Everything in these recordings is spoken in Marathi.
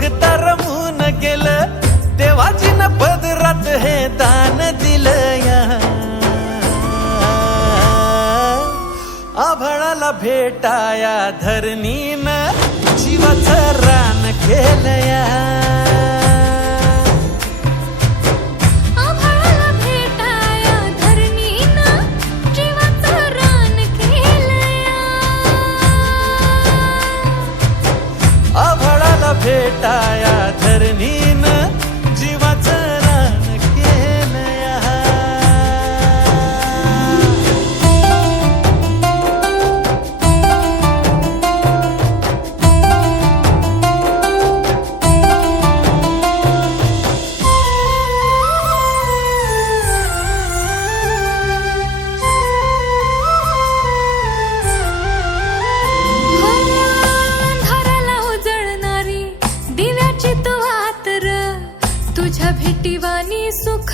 बघता रमून गेलं, देवाजीनं पदरात हे दान दिलं या. आभाळाला भेटाया धरणीनं जीवाचं रान केलं या. आभाळाला भेटाया धरणीनं जीवाचं रान केलं या. आभाळाला भेटाया धरणीनं जीवाचं रान केलं या. अंधाराला उजळणारी दिव्याची तू आतर, तुझ्या भेटीवानी सुख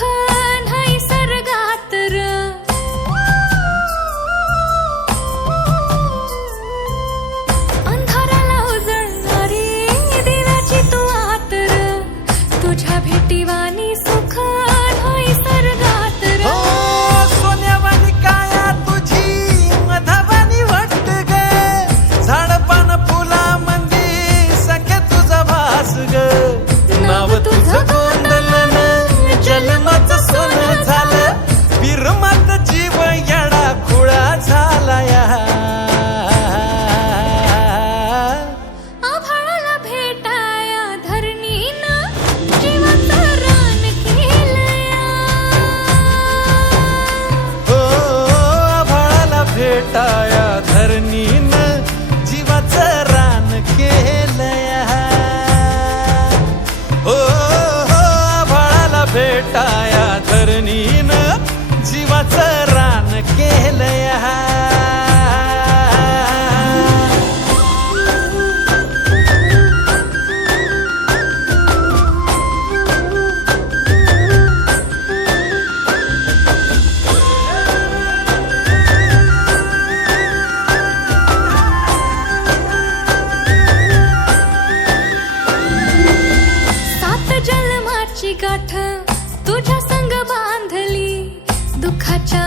नाही सर्गात र. अंधाराला उजळणारी दिव्याची तू आतर, तुझ्या भेटीवानी सुख नाही सर्गात र. हो सोन्यावानी काया तुझी मधावानी वाटत ग, झाडपान फुला मंदी सख्या तुझा भास ग. नाव तुझं गोंधलन जन्माचं सोनं झालं, बिरमात जीव येडा खुळा झाला या. आभाळाला भेटाया धरणीनं जीवाचं रान केलं या. हो आभाळाला भेटाया धरणीनं जीवाचं रान केलं या. हो आभाळाला भेटाया धरणीनं जीवाचं रान केलं या. सात जन्माची गाठ तुझ्या संग बांधली, दुःखाच्या